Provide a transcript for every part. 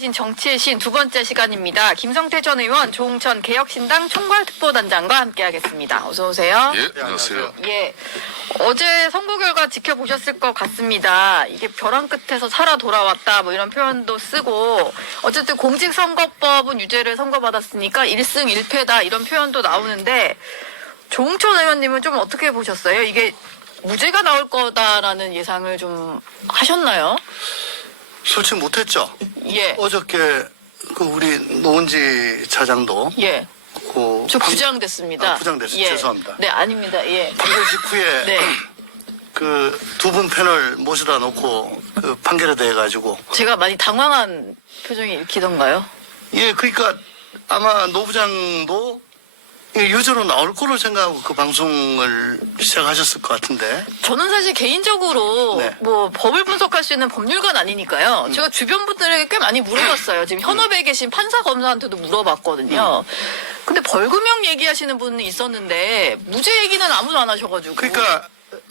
정치의 신 두 번째 시간입니다. 김성태 전 의원, 조홍천 개혁신당 총괄특보단장과 함께하겠습니다. 어서 오세요. 예, 안녕하세요. 예, 어제 선거 결과 지켜보셨을 것 같습니다. 이게 벼랑 끝에서 살아 돌아왔다 뭐 이런 표현도 쓰고 어쨌든 공직선거법은 유죄를 선고받았으니까 1승 1패다 이런 표현도 나오는데 조홍천 의원님은 좀 어떻게 보셨어요? 이게 무죄가 나올 거다라는 예상을 좀 하셨나요? 솔직히 못했죠. 예. 어저께 그 우리 노은지 차장도 예. 저 부장됐습니다. 부장됐어요. 예. 죄송합니다. 네, 아닙니다. 예. 판결 직후에 네. 그 두 분 패널 모셔다 놓고 그 판결에 대해 가지고 제가 많이 당황한 표정이 읽히던가요? 예, 그러니까 아마 노 부장도 유죄로 나올 거로 생각하고 그 방송을 시작하셨을 것 같은데. 저는 사실 개인적으로 네. 뭐 법을 분석할 수 있는 법률가는 아니니까요. 제가 주변 분들에게 꽤 많이 물어봤어요. 지금 현업에 계신 판사 검사한테도 물어봤거든요. 근데 벌금형 얘기하시는 분은 있었는데 무죄 얘기는 아무도 안 하셔가지고. 그러니까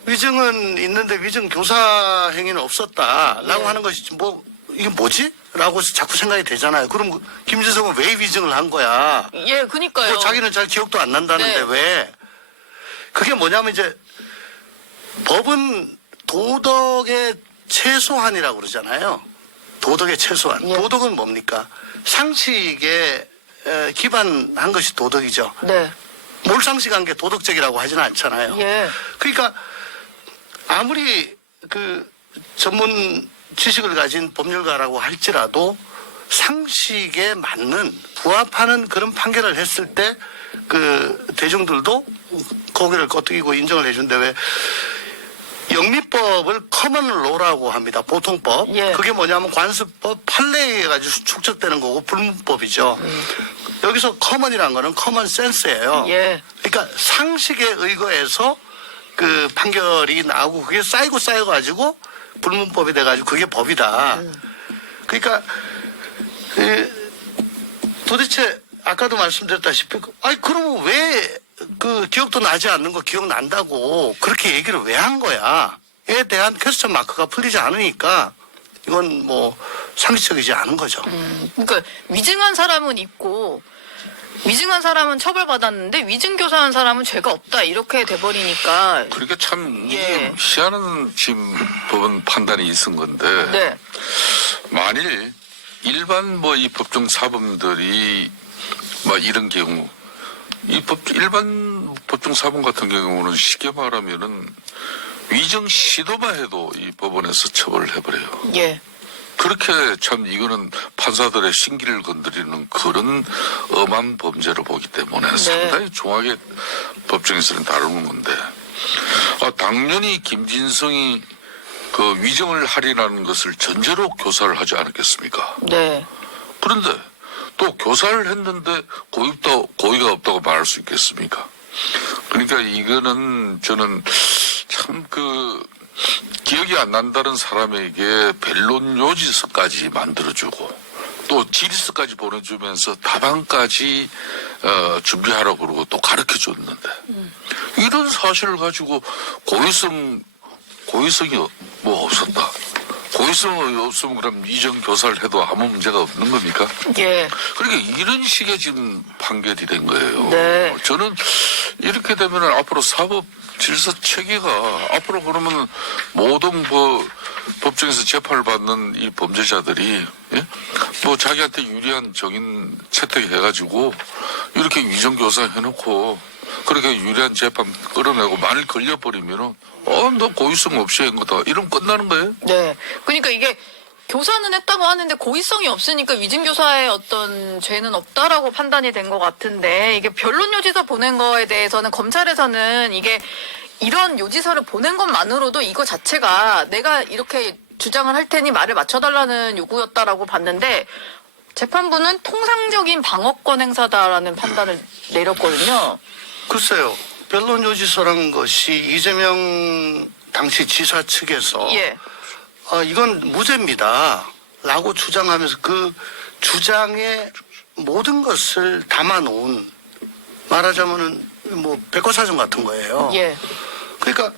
위증은 있는데 위증 교사 행위는 없었다라고 네. 하는 것이 뭐 이게 뭐지? 라고 자꾸 생각이 되잖아요. 그럼 김진성은 왜 위증을 한 거야? 예, 그니까요. 뭐 자기는 잘 기억도 안 난다는데 네. 왜? 그게 뭐냐면 이제 법은 도덕의 최소한이라고 그러잖아요. 도덕의 최소한. 예. 도덕은 뭡니까? 상식에 기반한 것이 도덕이죠. 네. 몰상식한 게 도덕적이라고 하지는 않잖아요. 예. 그러니까 아무리 그 전문 지식을 가진 법률가라고 할지라도 상식에 맞는 부합하는 그런 판결을 했을 때 그 대중들도 고개를 끄덕이고 인정을 해준데 왜 영미법을 커먼 로라고 합니다. 보통법. 예. 그게 뭐냐면 관습법 판례에 가지고 축적되는 거고 불문법이죠. 여기서 커먼이라는 거는 커먼 센스예요. 예. 그러니까 상식에 의거해서 그 판결이 나오고 그게 쌓여가지고 불문법이 돼가지고 그게 법이다. 그러니까 도대체 아까도 말씀드렸다시피 아니 그러면 왜 그 기억도 나지 않는 거 기억난다고 그렇게 얘기를 왜 한 거야?에 대한 퀘스천 마크가 풀리지 않으니까 이건 뭐 상식적이지 않은 거죠. 그러니까 위증한 사람은 있고 위증한 사람은 처벌받았는데 위증 교사한 사람은 죄가 없다 이렇게 돼버리니까. 그러니까 참 이게 예. 희한한 지금 법원 판단이 있은 건데 네. 만일 일반 뭐 이 법정 사범들이 뭐 이런 경우 일반 법정 사범 같은 경우는 쉽게 말하면은 위증 시도만 해도 이 법원에서 처벌을 해버려요. 예. 그렇게 참 이거는 판사들의 신기를 건드리는 그런 엄한 범죄로 보기 때문에 상당히 중하게 법정에서는 다루는 건데 당연히 김진성이 그 위증을 하리라는 것을 전제로 교사를 하지 않았겠습니까? 네. 그런데 또 교사를 했는데 고의가 없다고 말할 수 있겠습니까? 그러니까 이거는 저는 참 기억이 안 난다는 사람에게 변론 요지서까지 만들어주고 또 질서까지 보내주면서 답안까지 준비하라고 그러고 또 가르쳐줬는데 이런 사실을 가지고 고의성이 뭐 없었다. 고의성이 없으면 그럼 이전 교사를 해도 아무 문제가 없는 겁니까? 예. 그러니까 이런 식의 지금 판결이 된 거예요. 네. 저는 이렇게 되면 앞으로 사법 질서 체계가 앞으로 그러면 모든 법정에서 재판을 받는 이 범죄자들이 예? 뭐 자기한테 유리한 정인 채택해가지고 이렇게 위정교사 해놓고 그렇게 유리한 재판 끌어내고 만일 걸려버리면은 너 고의성 없이 한 거다 이러면 끝나는 거예요. 네. 그러니까 이게 교사는 했다고 하는데 고의성이 없으니까 위증교사의 어떤 죄는 없다라고 판단이 된 것 같은데 이게 변론 요지서 보낸 거에 대해서는 검찰에서는 이게 이런 요지서를 보낸 것만으로도 이거 자체가 내가 이렇게 주장을 할 테니 말을 맞춰달라는 요구였다라고 봤는데 재판부는 통상적인 방어권 행사다라는 판단을 내렸거든요. 글쎄요. 변론 요지서라는 것이 이재명 당시 지사 측에서 예. 이건 무죄입니다. 라고 주장하면서 그 주장의 모든 것을 담아놓은 말하자면은 뭐 백과사전 같은 거예요. 예. 그러니까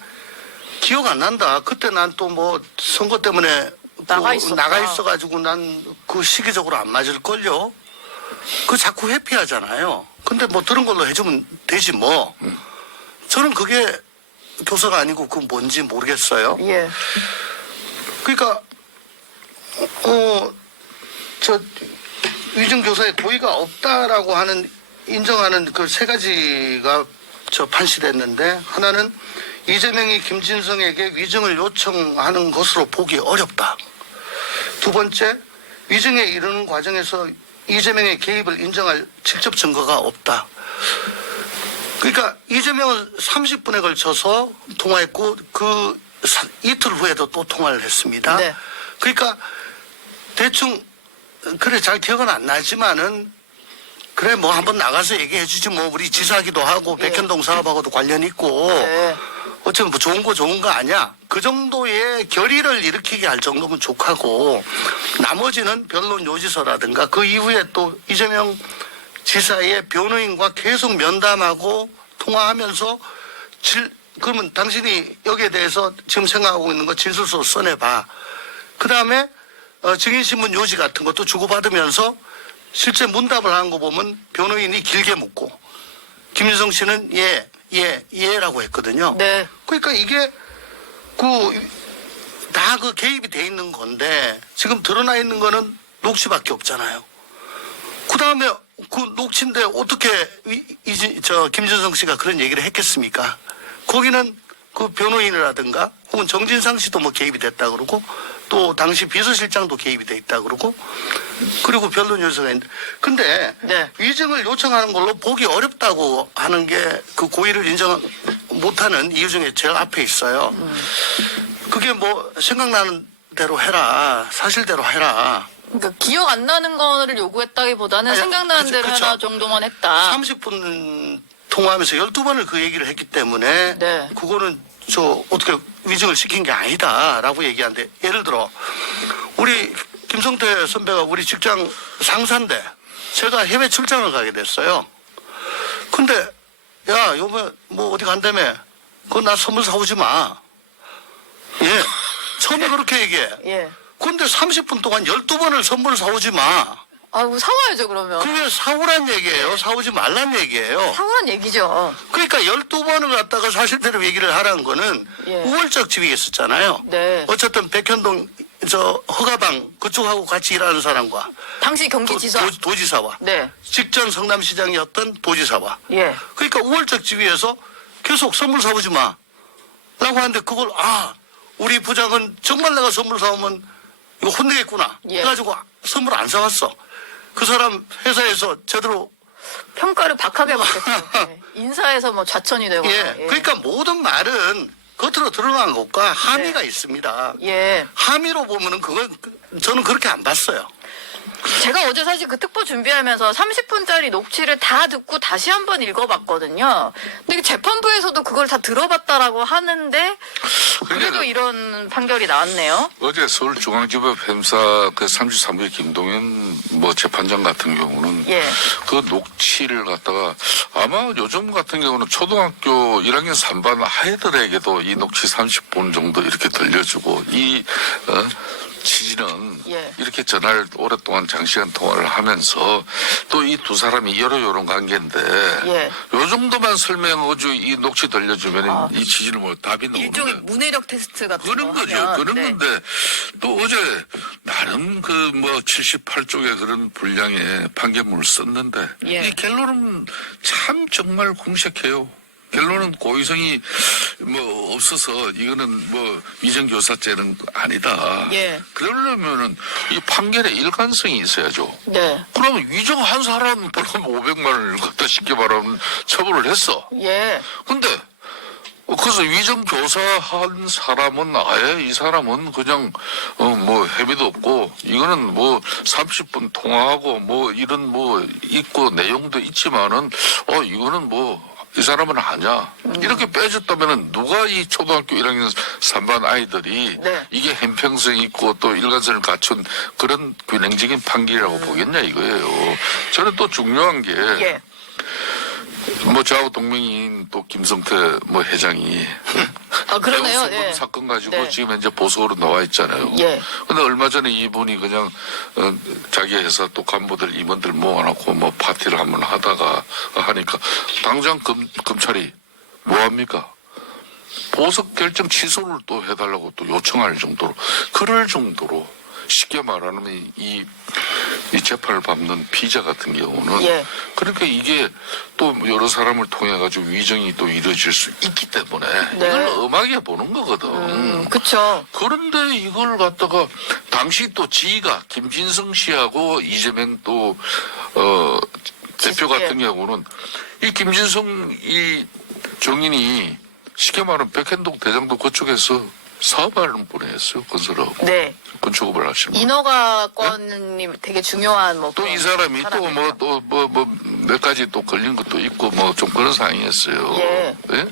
기억 안 난다. 그때 난 또 뭐 선거 때문에 나가 있었다. 나가 있어가지고 난 그 시기적으로 안 맞을걸요. 그 자꾸 회피하잖아요. 근데 뭐 들은 걸로 해주면 되지 뭐. 저는 그게 교사가 아니고 그 뭔지 모르겠어요. 예. 그러니까 저 위증 교사의 고의가 없다라고 하는 인정하는 그 세 가지가 저 판시됐는데 하나는 이재명이 김진성에게 위증을 요청하는 것으로 보기 어렵다. 두 번째, 위증에 이르는 과정에서 이재명의 개입을 인정할 직접 증거가 없다. 그러니까 이재명은 30분에 걸쳐서 통화했고 그 이틀 후에도 또 통화를 했습니다. 네. 그러니까 대충 그래 잘 기억은 안 나지만은 그래 뭐 한번 나가서 얘기해 주지 뭐 우리 지사기도 하고 예. 백현동 사업하고도 관련 있고 네. 어쩌면 뭐 좋은 거 아니야. 그 정도의 결의를 일으키게 할 정도면 족하고 나머지는 변론 요지서라든가 그 이후에 또 이재명 지사의 변호인과 계속 면담하고 통화하면서 그러면 당신이 여기에 대해서 지금 생각하고 있는 거 진술서 써내봐. 그 다음에 증인신문 요지 같은 것도 주고받으면서 실제 문답을 한 거 보면 변호인이 길게 묻고 김유성 씨는 예라고 했거든요. 네. 그러니까 이게 다 그 개입이 돼 있는 건데 지금 드러나 있는 거는 녹취밖에 없잖아요. 그 다음에 그 녹취인데 어떻게 김준성 씨가 그런 얘기를 했겠습니까? 거기는 그 변호인이라든가 혹은 정진상 씨도 뭐 개입이 됐다 그러고 또 당시 비서실장도 개입이 돼 있다 그러고 그리고 변론 요소가 있는데 근데 네. 위증을 요청하는 걸로 보기 어렵다고 하는 게 그 고의를 인정 못하는 이유 중에 제일 앞에 있어요. 그게 뭐 생각나는 대로 해라, 사실대로 해라. 그러니까 기억 안 나는 거를 요구했다기보다는 아니, 생각나는 대로 그쵸. 하나 정도만 했다. 30분 통화하면서 12번을 그 얘기를 했기 때문에 네. 그거는 저 어떻게 위증을 시킨 게 아니다라고 얘기하는데 예를 들어 우리 김성태 선배가 우리 직장 상사인데 제가 해외 출장을 가게 됐어요. 근데 야 요번에 뭐 어디 간다며 그거 나 선물 사오지 마. 예. 처음에 그렇게 얘기해. 예. 근데 30분 동안 12번을 선물 사오지 마. 아이고, 사와야죠, 그러면. 그게 사오란 얘기예요. 사오지 말란 얘기예요. 사와란 얘기죠. 그러니까 12번을 갖다가 사실대로 얘기를 하라는 거는 예. 우월적 지위에 있었잖아요. 네. 어쨌든 백현동 저 허가방 그쪽하고 같이 일하는 사람과 당시 경기지사. 도지사와 네. 직전 성남시장이었던 도지사와 예. 그러니까 우월적 지위에서 계속 선물 사오지 마 라고 하는데 그걸 우리 부장은 정말 내가 선물 사오면 이거 혼내겠구나 예. 해가지고 선물 안 사왔어. 그 사람 회사에서 제대로 평가를 박하게 받겠죠. 예. 인사에서 뭐 좌천이 되거나. 예. 그러니까 모든 말은 겉으로 드러난 것과 함의가 있습니다. 예. 함의로 보면은 그건 저는 그렇게 안 봤어요. 제가 어제 사실 그 특보 준비하면서 30분짜리 녹취를 다 듣고 다시 한번 읽어봤거든요. 근데 재판부에서도 그걸 다 들어봤다라고 하는데 그래도 이런 판결이 나왔네요. 어제 서울중앙지법 형사 그 33부의 김동현 뭐 재판장 같은 경우는 예. 그 녹취를 갖다가 아마 요즘 같은 경우는 초등학교 1학년 3반 아이들에게도 이 녹취 30분 정도 이렇게 들려주고 이 취지는 예. 이렇게 전화를 오랫동안 장시간 통화를 하면서 또 이 두 사람이 요런 관계인데 예. 요 정도만 설명하고 이 녹취 들려주면 이 취지는 뭐 답이 나오는 일종의 거예요. 문해력 테스트 같은 그런 거 거죠. 하면, 그런 네. 건데 또 어제 나름 그 뭐 78쪽의 그런 분량의 판결문을 썼는데 예. 이 결론은 참 정말 공색해요. 결론은 고의성이 뭐 없어서 이거는 뭐 위정교사죄는 아니다. 예. 그러려면은 이 판결에 일관성이 있어야죠. 네. 그럼 위정한 사람 벌금 500만 원을 갖다 쉽게 말하면 처벌을 했어. 예. 근데 그래서 위정교사한 사람은 아예 이 사람은 그냥 뭐 해비도 없고 이거는 뭐 30분 통화하고 뭐 이런 뭐 있고 내용도 있지만은 이거는 뭐 이 사람은 아냐. 이렇게 빼줬다면은 누가 이 초등학교 1학년 3반 아이들이 네. 이게 형평성 있고 또 일관성을 갖춘 그런 균형적인 판결이라고 보겠냐 이거예요. 저는 또 중요한 게 예. 뭐 좌우 동맹인 또 김성태 뭐 회장이 아, 그러네요. 대우성금 예. 사건 가지고 네. 지금 이제 보석으로 나와 있잖아요. 예. 근데 얼마 전에 이분이 그냥 자기 회사 또 간부들 임원들 모아놓고 뭐 파티를 한번 하다가 하니까 당장 검찰이 뭐 합니까? 보석 결정 취소를 또 해달라고 또 요청할 정도로 그럴 정도로 쉽게 말하면 이 재판을 밟는 피자 같은 경우는 예. 그러니까 이게 또 여러 사람을 통해 가지고 위정이 또 이루어질 수 있기 때문에 네. 이걸 엄하게 보는 거거든. 그쵸. 그런데 이걸 갖다가 당시 또 지가 김진성 씨하고 이재명 또 대표 같은 경우는 이 김진성 이 정인이 쉽게 말하면 백현동 대장도 그쪽에서 사업하는 분이 했어요. 건설업. 네. 건축업을 하시는 분. 인허가 건이 되게 중요한 뭐. 또 이 그런 사람이 또 사람이죠. 뭐 몇 가지 또 걸린 것도 있고 뭐 좀 그런 상황이었어요. 예. 예?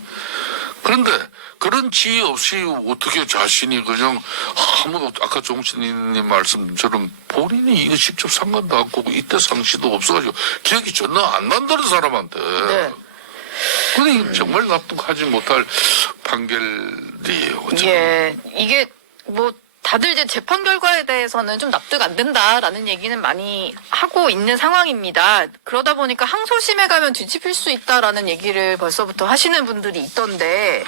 그런데 그런 지위 없이 어떻게 자신이 그냥 아무도 아까 정치님 말씀처럼 본인이 이거 직접 상관도 않고 이때 상시도 없어가지고 기억이 전혀 안 난다는 사람한테. 네. 근데 이거 정말 납득하지 못할 판결이에요. 예. 이게 뭐 다들 이제 재판 결과에 대해서는 좀 납득 안 된다라는 얘기는 많이 하고 있는 상황입니다. 그러다 보니까 항소심에 가면 뒤집힐 수 있다라는 얘기를 벌써부터 하시는 분들이 있던데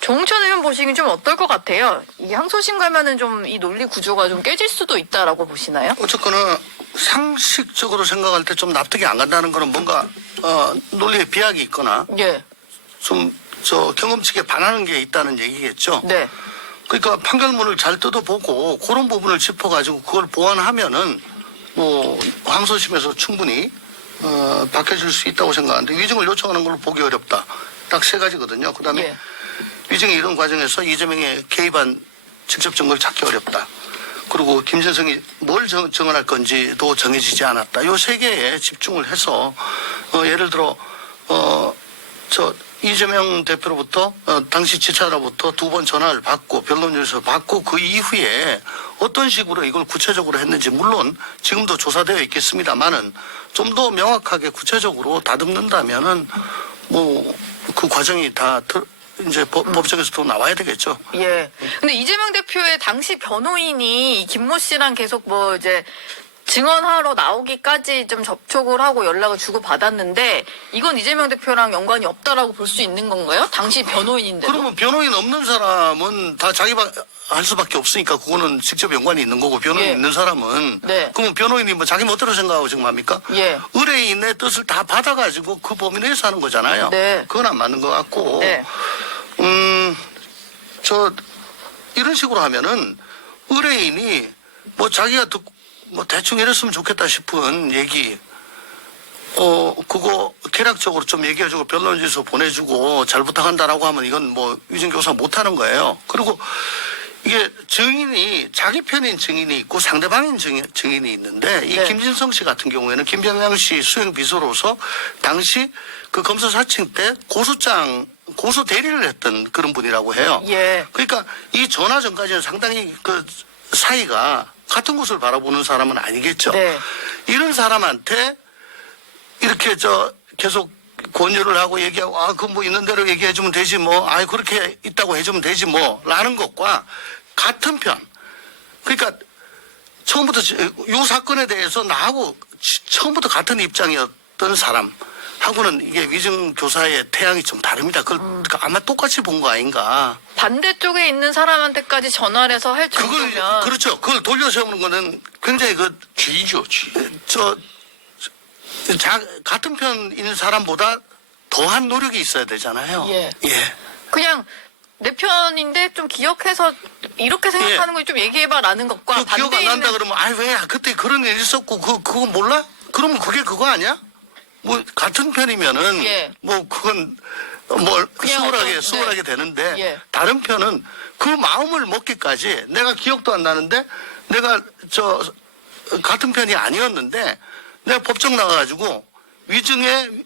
조홍천 의원 보시기엔 좀 어떨 것 같아요? 이게 항소심 가면은 좀 이 논리 구조가 좀 깨질 수도 있다라고 보시나요? 어쨌거나 상식적으로 생각할 때 좀 납득이 안 간다는 거는 뭔가 논리에 비약이 있거나 예. 좀 경험칙에 반하는 게 있다는 얘기겠죠. 네. 그러니까 판결문을 잘 뜯어보고 그런 부분을 짚어가지고 그걸 보완하면은 뭐 항소심에서 충분히 밝혀질 수 있다고 생각하는데 위증을 요청하는 걸로 보기 어렵다. 딱 세 가지거든요. 그다음에 예. 위증이 이런 과정에서 이재명의 개입한 직접 증거를 찾기 어렵다. 그리고 김진성이 뭘 증언할 건지도 정해지지 않았다. 요 세 개에 집중을 해서 예를 들어 이재명 대표로부터 당시 지차로부터 2번 전화를 받고 변론에서 받고 그 이후에 어떤 식으로 이걸 구체적으로 했는지 물론 지금도 조사되어 있겠습니다만은 좀 더 명확하게 구체적으로 다듬는다면은 뭐 그 과정이 다 이제 법정에서도 나와야 되겠죠. 예. 근데 이재명 대표의 당시 변호인이 이 김모 씨랑 계속 뭐 이제 증언하러 나오기까지 좀 접촉을 하고 연락을 주고 받았는데 이건 이재명 대표랑 연관이 없다라고 볼 수 있는 건가요? 당시 변호인인데도. 그러면 변호인 없는 사람은 다 자기가 할 수밖에 없으니까 그거는 직접 연관이 있는 거고 변호인 예. 있는 사람은 네. 그러면 변호인이 뭐 자기 멋대로 생각하고 지금 합니까? 예. 의뢰인의 뜻을 다 받아가지고 그 범위 내에서 하는 거잖아요. 네. 그건 안 맞는 것 같고 네. 이런 식으로 하면은 의뢰인이 뭐 자기가 뭐 대충 이랬으면 좋겠다 싶은 얘기 그거 개략적으로 좀 얘기해주고 변론지서 보내주고 잘 부탁한다라고 하면 이건 뭐 위증교사 못하는 거예요. 그리고 이게 증인이 자기 편인 증인이 있고 상대방인 증인이 있는데 이 네. 김진성 씨 같은 경우에는 김병양 씨 수행 비서로서 당시 그 검사 사칭 때 고소 대리를 했던 그런 분이라고 해요. 예. 그러니까 이 전화 전까지는 상당히 그 사이가 같은 곳을 바라보는 사람은 아니겠죠. 네. 이런 사람한테 이렇게 계속 권유를 하고 얘기하고 그건 뭐 있는 대로 얘기해주면 되지 뭐 그렇게 있다고 해주면 되지 뭐 라는 것과 같은 편. 그러니까 처음부터 요 사건에 대해서 나하고 처음부터 같은 입장이었던 사람하고는 이게 위증교사의 태양이 좀 다릅니다. 그걸 아마 똑같이 본 거 아닌가. 반대쪽에 있는 사람한테까지 전화를 해서 할 그걸 정도면 그렇죠. 그걸 돌려세우는 거는 굉장히 쥐죠, 쥐. 같은 편인 사람보다 더한 노력이 있어야 되잖아요. 예. 예. 그냥 내 편인데 좀 기억해서 이렇게 생각하는 걸 좀 얘기해봐라는 것과 그 기억 반대에 안 난다 있는 그러면 왜 그때 그런 일 있었고 그거 몰라? 그러면 그게 그거 아니야? 뭐 같은 편이면은 예. 뭐 그건 뭐 그냥 수월하게 네. 되는데 예. 다른 편은 그 마음을 먹기까지 내가 기억도 안 나는데 내가 같은 편이 아니었는데 내가 법정 나가가지고 위증의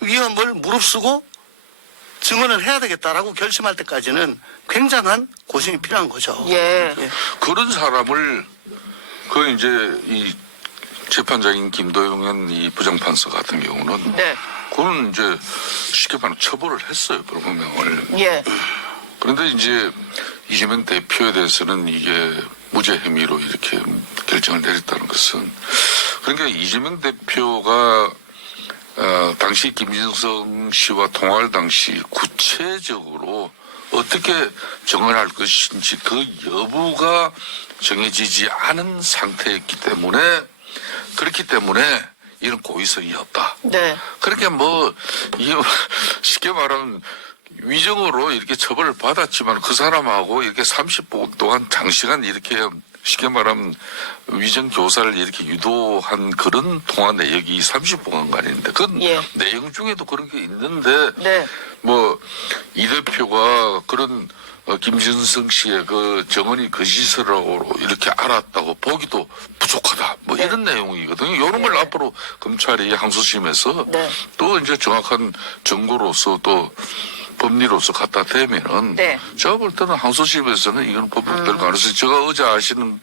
위험을 무릅쓰고 증언을 해야 되겠다라고 결심할 때까지는 굉장한 고심이 필요한 거죠. 예. 그런 사람을 이제 이 재판장인 김도영은 이 부장판사 같은 경우는 네. 그는 이제 쉽게 말하면 처벌을 했어요. 불구명을. 예. 그런데 이제 이재명 대표에 대해서는 이게 무죄 혐의로 이렇게 결정을 내렸다는 것은 그러니까 이재명 대표가 당시 김진성 씨와 통화할 당시 구체적으로 어떻게 정언할 것인지 그 여부가 정해지지 않은 상태였기 때문에 그렇기 때문에 이런 고의성이 없다. 네. 그렇게 뭐 이게 쉽게 말하면 위정으로 이렇게 처벌을 받았지만 그 사람하고 이렇게 30분 동안 장시간 이렇게 쉽게 말하면 위정 교사를 이렇게 유도한 그런 통화 내역이 30분간인데 그 예. 내용 중에도 그런 게 있는데 네. 뭐 이 대표가 그런 김진성 씨의 그 정언이 거짓이라고 이렇게 알았다고 보기도 부족하다. 뭐 네. 이런 내용이거든요. 이런 걸 네. 앞으로 검찰이 항소심에서 네. 또 이제 정확한 증거로서 또 법리로서 갖다 대면은 네. 제가 볼 때는 항소심에서는 이건 법적될 가능성이 제가 어제 아시는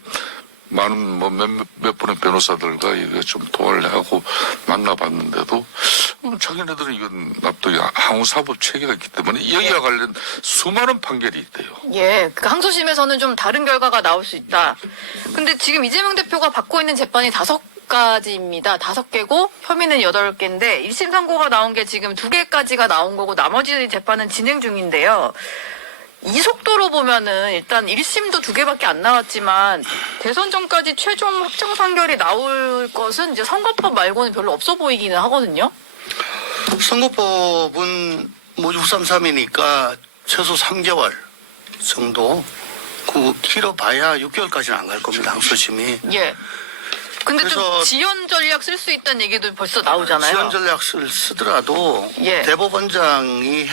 많은 뭐 몇 분의 변호사들과 이거 좀 통화를 하고 만나봤는데도 자기네들은 이건 납득이 항우사법 체계가 있기 때문에 여기와 관련 수많은 판결이 있대요. 예, 그 항소심에서는 좀 다른 결과가 나올 수 있다. 근데 지금 이재명 대표가 받고 있는 재판이 5가지입니다. 5개고 혐의는 8개인데 1심 선고가 나온 게 지금 2개까지가 나온 거고 나머지 재판은 진행 중인데요. 이 속도로 보면은 일단 1심도 2개밖에 안 나왔지만 대선 전까지 최종 확정 판결이 나올 것은 이제 선거법 말고는 별로 없어 보이기는 하거든요. 선거법은 뭐 633이니까 최소 3개월 정도 그 길어봐야 6개월까지는 안 갈 겁니다. 항소심이. 예. 근데 좀 그래서 지연 전략 쓸 수 있다는 얘기도 벌써 나오잖아요. 지연 전략을 쓰더라도 예. 대법원장이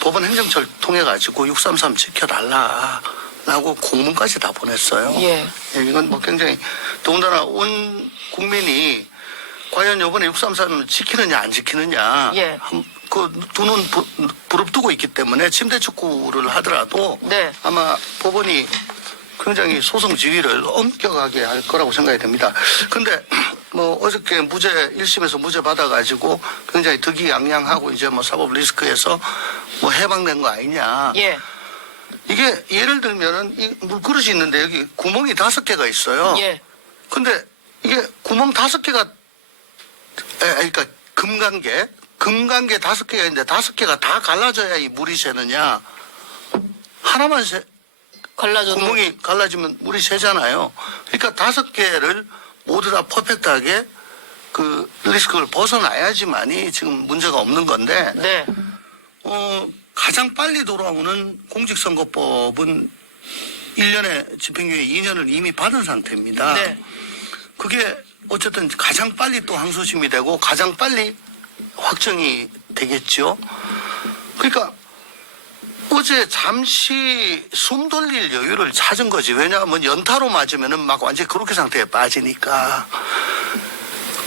법원 행정처를 통해 가지고 633 지켜달라라고 공문까지 다 보냈어요. 예. 이건 뭐 굉장히 더군다나 온 국민이 과연 이번에 633을 지키느냐 안 지키느냐 예. 그 두 눈 부릅뜨고 있기 때문에 침대 축구를 하더라도 네. 아마 법원이 굉장히 소송 지위를 엄격하게 할 거라고 생각이 됩니다. 근데 뭐 어저께 1심에서 무죄 받아가지고 굉장히 득이양양하고 이제 뭐 사법 리스크에서 뭐 해방된 거 아니냐. 예. 이게 예를 들면은 이 물그릇이 있는데 여기 구멍이 5개가 있어요. 예. 근데 이게 구멍 5개가 그러니까 금관계 5개가 있는데 5개가 다 갈라져야 이 물이 새느냐. 하나만 갈라져도. 구멍이 갈라지면 물이 새잖아요. 그러니까 5개를 모두 다 퍼펙트하게 그 리스크를 벗어나야지만이 지금 문제가 없는 건데, 네. 가장 빨리 돌아오는 공직선거법은 1년에 집행유예 2년을 이미 받은 상태입니다. 네. 그게 어쨌든 가장 빨리 또 항소심이 되고 가장 빨리 확정이 되겠죠. 그러니까 어제 잠시 숨 돌릴 여유를 찾은 거지. 왜냐하면 연타로 맞으면은 막 완전히 그렇게 상태에 빠지니까.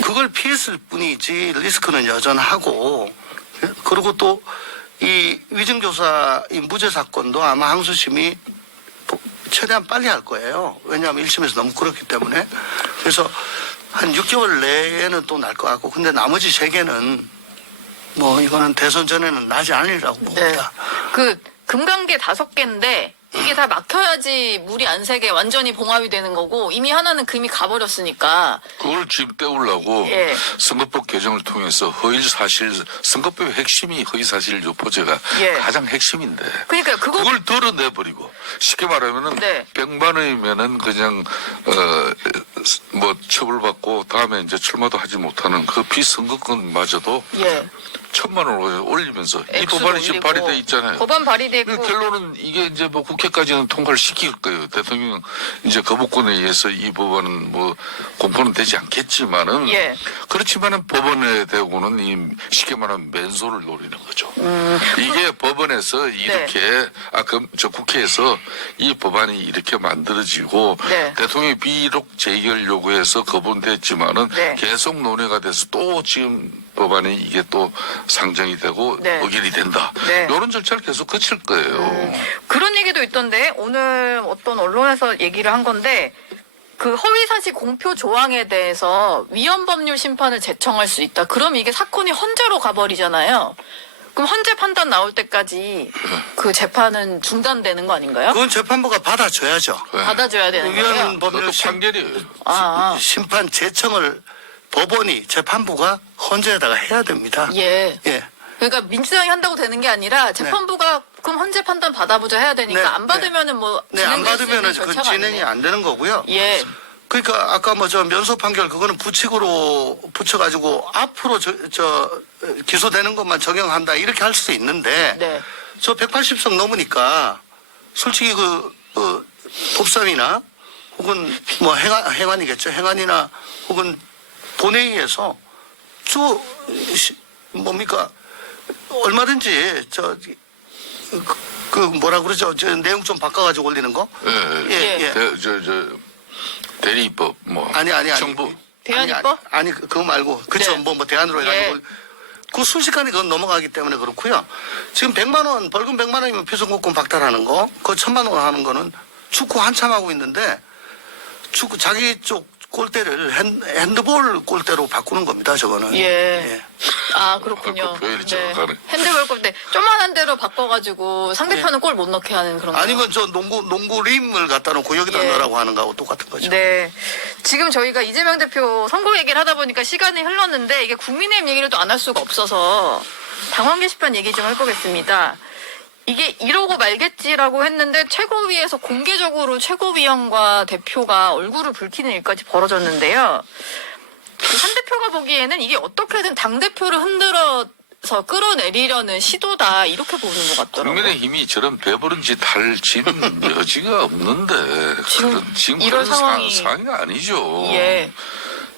그걸 피했을 뿐이지 리스크는 여전하고. 그리고 또 이 위증교사 이 무죄 사건도 아마 항소심이 최대한 빨리 할 거예요. 왜냐하면 1심에서 너무 그렇기 때문에. 그래서 한 6개월 내에는 또 날 것 같고. 근데 나머지 3개는 뭐 이거는 대선 전에는 나지 않으리라고 봅니다. 네. 그 금강계 5개인데 이게 다 막혀야지 물이 안 새게 완전히 봉합이 되는 거고 이미 하나는 금이 가버렸으니까. 그걸 지금 때우려고 예. 선거법 개정을 통해서 허위사실 선거법의 핵심이 허위사실 유포죄가 예. 가장 핵심인데 그러니까 그걸 덜어내버리고 쉽게 말하면은 네. 100만 원이면은 그냥 뭐 처벌받고 다음에 이제 출마도 하지 못하는 그 비선거권마저도 예. 1,000만 원을 올리면서 이 액수도 법안이 지금 올리고 발의돼 있잖아요. 법안 발의돼 있고. 결론은 이게 이제 뭐 국회까지는 통과를 시킬 거예요. 대통령 이제 거부권에 의해서 이 법안은 뭐 공포는 되지 않겠지만은 예. 그렇지만은 법원에 대고는 이 쉽게 말하면 맨소를 노리는 거죠. 이게 법원에서 이렇게 저 국회에서 이 법안이 이렇게 만들어지고 네. 대통령이 비록 재결 요구해서 거부됐지만은 네. 계속 논의가 돼서 또 지금 법안이 이게 또 상정이 되고 네. 의결이 된다. 네. 이런 절차를 계속 거칠 거예요. 그런 얘기도 있던데 오늘 어떤 언론에서 얘기를 한 건데 그 허위사실 공표 조항에 대해서 위헌법률 심판을 제청할 수 있다. 그럼 이게 사건이 헌재로 가버리잖아요. 그럼 헌재 판단 나올 때까지 그 재판은 중단되는 거 아닌가요? 그건 재판부가 받아줘야죠. 받아줘야 되는 거예요? 의원 법률 그것도 판결이에요. 심판 제청을 법원이 재판부가 헌재에다가 해야 됩니다. 예. 예. 그러니까 민주당이 한다고 되는 게 아니라 재판부가 그럼 헌재 판단 받아보자 해야 되니까 네, 안 받으면은 뭐 네, 안 진행될 수 있는 받으면은 그건 절차가 진행이 아니네요. 안 되는 거고요. 예. 그러니까 아까 뭐 저 면소 판결 그거는 부칙으로 붙여가지고 앞으로 기소되는 것만 적용한다 이렇게 할 수도 있는데 네. 저 180석 넘으니까 솔직히 그 법사위나 혹은 뭐 행안이겠죠. 행안이나 혹은 본회의에서 뭡니까 얼마든지 그 뭐라 그러죠. 저 내용 좀 바꿔가지고 올리는 거. 예. 대리입법 뭐 아니. 정부 대안입법? 아니 그거 말고 그쵸 네. 뭐 대안으로 해가지고 예. 그 순식간에 그건 넘어가기 때문에 그렇고요. 지금 100만 원 벌금 100만 원이면 피선거권 박탈하는 거, 그 1000만 원 하는 거는 축구 한참 하고 있는데 축구 자기 쪽 골대를 핸드볼 골대로 바꾸는 겁니다. 저거는. 예. 아, 그렇군요. 그 표현이 정확하네. 핸드볼 골대 조만한 대로 바꿔가지고 상대편은 골 못 넣게 하는 그런 거. 아니면 저 농구 림을 갖다 놓고 여기다 예. 넣으라고 하는 거하고 똑같은 거죠. 네. 지금 저희가 이재명 대표 선거 얘기를 하다 보니까 시간이 흘렀는데 이게 국민의힘 얘기를 또 안 할 수가 없어서 당원 게시판 얘기 좀 해보겠습니다. 이게 이러고 말겠지라고 했는데 최고위에서 공개적으로 최고위원과 대표가 얼굴을 붉히는 일까지 벌어졌는데요. 한 대표가 보기에는 이게 어떻게든 당대표를 흔들어서 끌어내리려는 시도다 이렇게 보는 것 같더라고요. 국민의힘이 저런 배부른 짓 할 지금 여지가 없는데 지금 이런 그런 상황이- 상황이 아니죠. 예.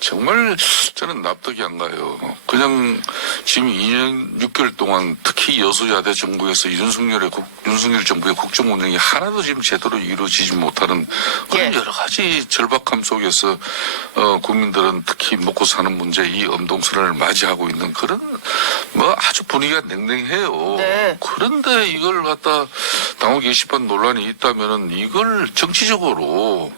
정말 저는 납득이 안 가요. 그냥 지금 2년 6개월 동안 특히 여소야대 정부에서 윤석열 정부의 국정 운영이 하나도 지금 제대로 이루어지지 못하는 그런 예. 여러 가지 절박함 속에서 국민들은 특히 먹고 사는 문제 이 엄동선을 맞이하고 있는 그런 뭐 아주 분위기가 냉랭해요. 네. 그런데 이걸 갖다 당원 게시판 논란이 있다면은 이걸 정치적으로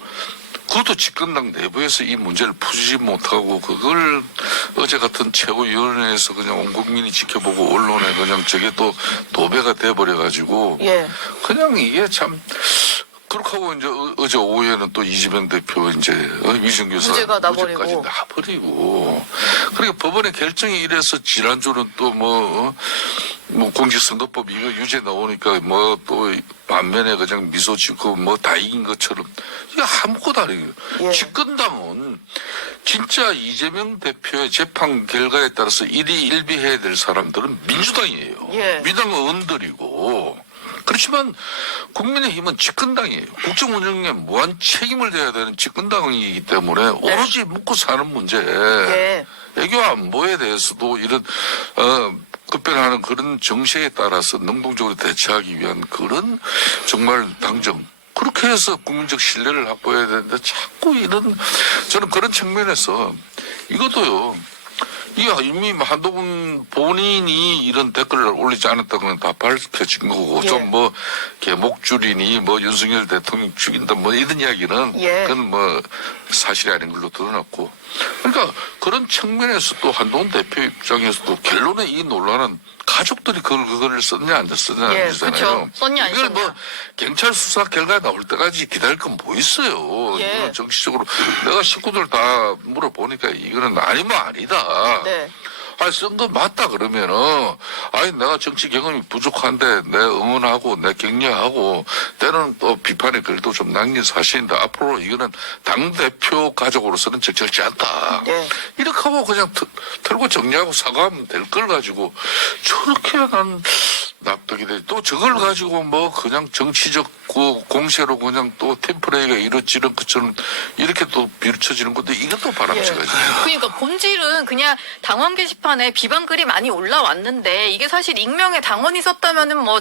그것도 집권당 내부에서 이 문제를 풀지 못하고 그걸 어제 같은 최고위원회에서 그냥 온 국민이 지켜보고 언론에 그냥 저게 또 도배가 돼버려가지고 예. 그냥 이게 참 그렇게 하고 이제 어제 오후에는 또 이재명 대표 이제 위증교사 무죄가 나버리고. 무죄까지 나버리고 그러니까 법원의 결정이 이래서 지난주는 또 뭐 공직선거법 이거 유죄 나오니까 뭐 또 반면에 그냥 미소 짓고 뭐 다 이긴 것처럼 이게 아무것도 아니에요. 예. 집권당은 진짜 이재명 대표의 재판 결과에 따라서 일희일비해야 될 사람들은 민주당이에요. 예. 민주당 의원들이고 그렇지만 국민의힘은 집권당이에요. 국정 운영에 무한 책임을 져야 되는 집권당이기 때문에 오로지 묵고 사는 문제, 예. 애교 안보에 대해서도 이런 급변하는 그런 정세에 따라서 능동적으로 대처하기 위한 그런 정말 당정. 그렇게 해서 국민적 신뢰를 확보해야 되는데 자꾸 이런 저는 그런 측면에서 이것도요. 이미 한동훈 본인이 이런 댓글을 올리지 않았다고는 다 밝혀진 거고 예. 좀 뭐 개목줄이니 뭐 윤석열 대통령 죽인다 뭐 이런 이야기는 예. 그건 뭐 사실이 아닌 걸로 드러났고 그러니까 그런 측면에서 또 한동훈 대표 입장에서도 결론에 이 논란은 가족들이 그걸 썼냐 안 썼냐 예, 아니잖아요. 그쵸. 썼냐, 안 이걸 뭐 썼냐. 경찰 수사 결과 나올 때까지 기다릴 건 뭐 있어요. 예. 이건 정치적으로 내가 식구들 다 물어보니까 이거는 아니면 아니다. 네. 아니, 쓴 거 맞다 그러면은, 아니, 내가 정치 경험이 부족한데, 내 응원하고, 내 격려하고, 때로는 또 비판의 글도 좀 남긴 사실인데, 앞으로 이거는 당대표 가족으로서는 적절치 않다. 네. 이렇게 하고 그냥 털고 정리하고 사과하면 될 걸 가지고, 저렇게 난 납득이 돼. 또 저걸 가지고 뭐, 그냥 정치적 그 공세로 그냥 또 템플레이가 이렇지는 것처럼 이렇게 또 비춰지는 건데, 이것도 바람직하지. 그러니까 본질은 그냥 당원 게시판에 비방글이 많이 올라왔는데 이게 사실 익명의 당원이 썼다면은 뭐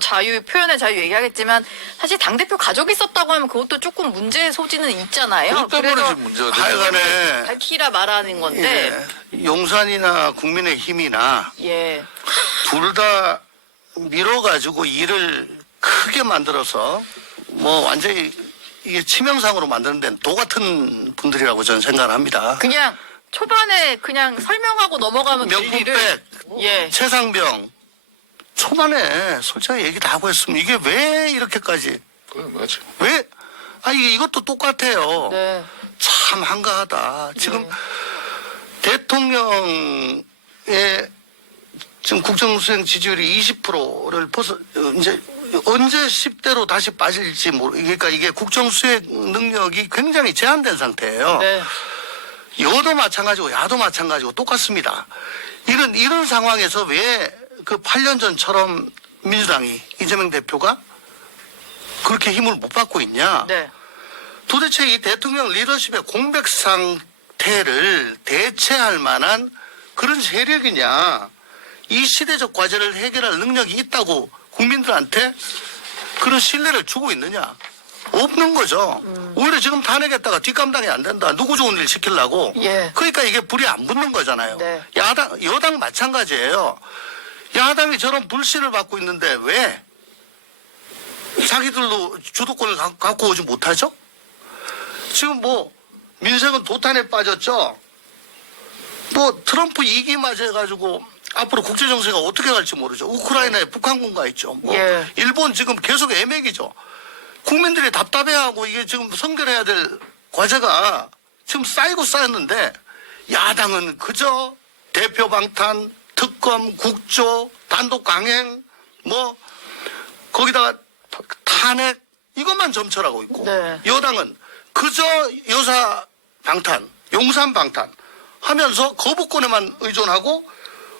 표현의 자유 얘기하겠지만 사실 당대표 가족이 썼다고 하면 그것도 조금 문제의 소지는 있잖아요. 그것 때문에 그래서 지금 문제가 되죠. 하여간에 밝히라 말하는 건데 용산이나 국민의힘이나 예. 둘 다 밀어가지고 일을 크게 만들어서 뭐 완전히 이게 치명상으로 만드는 데는 도 같은 분들이라고 저는 생각을 합니다. 그냥 초반에 그냥 설명하고 넘어가면 될 일을 명품백, 예. 최상병, 초반에 솔직하게 얘기 다 하고 했으면 이게 왜 이렇게까지 그래, 맞아. 왜? 이것도 똑같아요. 네. 참 한가하다. 지금 네. 대통령의 지금 국정수행 지지율이 20%를 이제 언제 10대로 다시 빠질지 그러니까 이게 국정수행 능력이 굉장히 제한된 상태예요. 네. 여도 마찬가지고 야도 마찬가지고 똑같습니다. 이런 상황에서 왜 그 8년 전처럼 민주당이 이재명 대표가 그렇게 힘을 못 받고 있냐? 네. 도대체 이 대통령 리더십의 공백 상태를 대체할 만한 그런 세력이냐? 이 시대적 과제를 해결할 능력이 있다고 국민들한테 그런 신뢰를 주고 있느냐? 없는 거죠. 오히려 지금 탄핵했다가 뒷감당이 안 된다. 누구 좋은 일 시키려고. 예. 그러니까 이게 불이 안 붙는 거잖아요. 네. 여당 마찬가지예요. 야당이 저런 불신을 받고 있는데 왜 자기들도 주도권을 갖고 오지 못하죠? 지금 뭐 민생은 도탄에 빠졌죠. 뭐 트럼프 2기 맞아가지고 앞으로 국제정세가 어떻게 갈지 모르죠. 우크라이나에 북한군가 있죠. 뭐 예. 일본 지금 계속 애매기죠. 국민들이 답답해하고 이게 지금 선결해야 될 과제가 지금 쌓이고 쌓였는데 야당은 그저 대표 방탄, 특검, 국조, 단독 강행, 뭐 거기다가 탄핵 이것만 점철하고 있고 네. 여당은 그저 여사 방탄, 용산 방탄 하면서 거부권에만 의존하고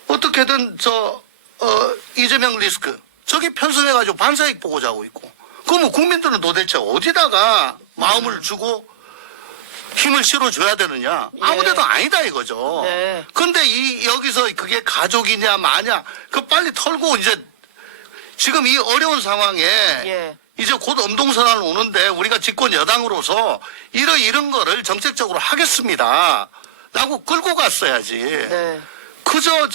어떻게든 이재명 리스크 저기 편성해가지고 반사익 보고자 하고 있고 그럼 국민들은 도대체 어디다가 마음을 주고 힘을 실어줘야 되느냐? 아무데도 아니다 이거죠. 네. 근데 여기서 그게 가족이냐 마냐 그 빨리 털고 이제 지금 이 어려운 상황에 예. 이제 곧 엄동선언 오는데 우리가 집권 여당으로서 이런 거를 정책적으로 하겠습니다. 라고 끌고 갔어야지. 네. 그저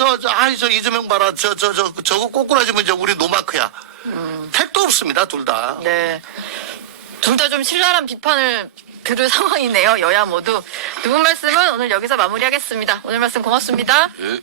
이재명 봐라 저거 꼬꾸라지면 이제 우리 노마크야. 택도 없습니다 둘 다. 네. 둘 다 좀 신랄한 비판을 들을 상황이네요. 여야 모두. 두 분 말씀은 오늘 여기서 마무리하겠습니다. 오늘 말씀 고맙습니다. 예.